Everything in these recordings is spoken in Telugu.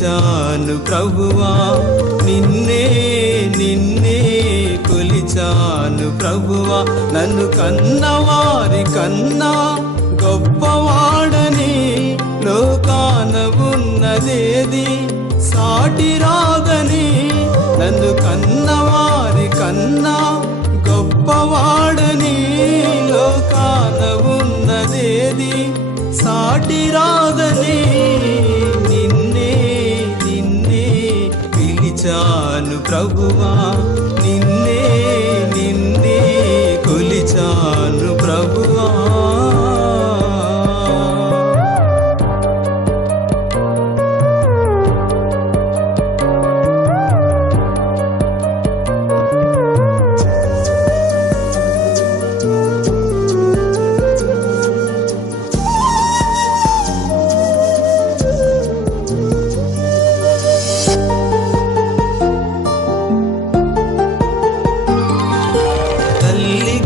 కొలిచాను ప్రభువా, నిన్నే నిన్నే కొలిచాను ప్రభువా. నన్ను కన్నవారి కన్నా గొప్పవాడని లోకాన ఉన్నదేది సాటి రాదని. నన్ను కన్నవారి కన్నా గొప్పవాడని లోకాన ఉన్నదేది సాటి రాదని. నిన్నే నిన్నే పిలిచాను ప్రభువా, నిన్నే నిన్నే కొలిచాను ప్రభువా.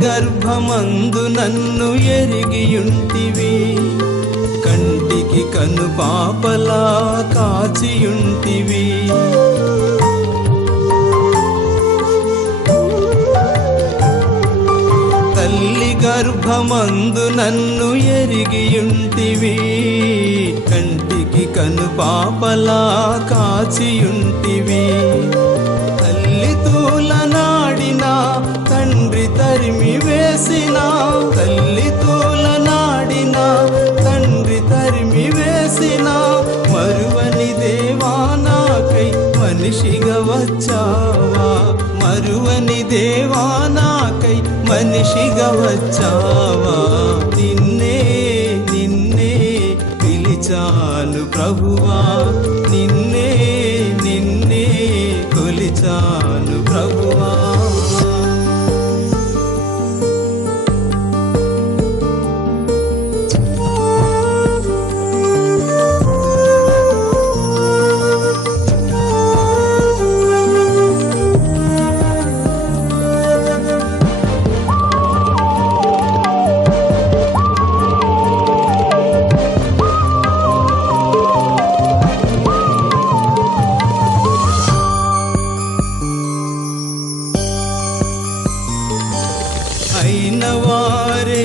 గర్భమందు నన్ను ఎరిగియుంటివి, కంటికి కను పాపలా కాచియుంటివి. తల్లి గర్భమందు నన్ను ఎరిగియుంటివి, కంటికి కను పాపలా కాచియుంటివి. తల్లి తూలనాడిన తండ్రి తరిమి వేసిన, తల్లి తూలనాడిన తండ్రి తరిమి వేసిన. మరువని దేవా నాకై మనిషిగా వచ్చావా, మరువని దేవా నాకై మనిషిగా వచ్చావా. నిన్నే నిన్నే పిలిచాను ప్రభువా, నిన్నే నిన్నే కొలిచాను ప్రభువా. అయిన వారే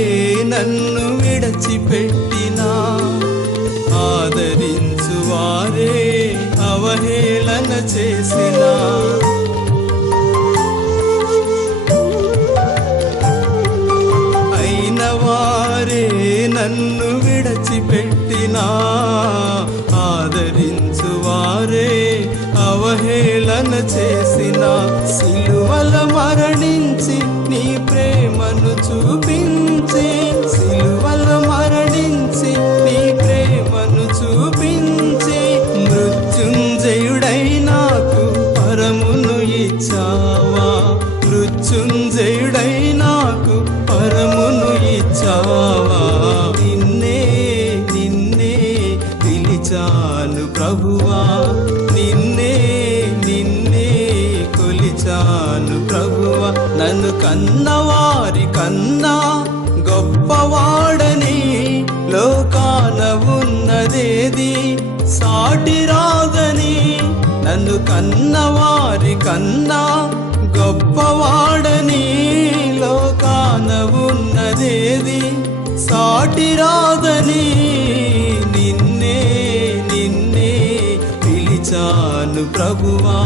నన్ను విడచిపెట్టినా, ఆదరించు వారే అవహేళన చేసిన. అయిన వారే నన్ను విడచిపెట్టినా, ఆదరించు వారే అవహేళన చేసిన. సిలువల మరణించి నీ ప్రేమను చూపించి, సిలువల మరణించి నీ ప్రేమను చూపించి. మృత్యుంజయుడై నాకు పరమును ఇచ్చావా, మృత్యుంజయుడై నాకు పరమును ఇచ్చావా. నిన్నే నిన్నే పిలిచాను ప్రభువా, నిన్నే నిన్నే కొలిచాను ప్రభువా. నన్ను కన్నవారి కన్నా గొప్పవాడని లోకాన ఉన్నదేది సాటి రాదని. నన్ను కన్నవారి కన్నా గొప్పవాడని లోకాన ఉన్నదేది సాటి రాదని. నిన్నే నిన్నే పిలిచాను ప్రభువా,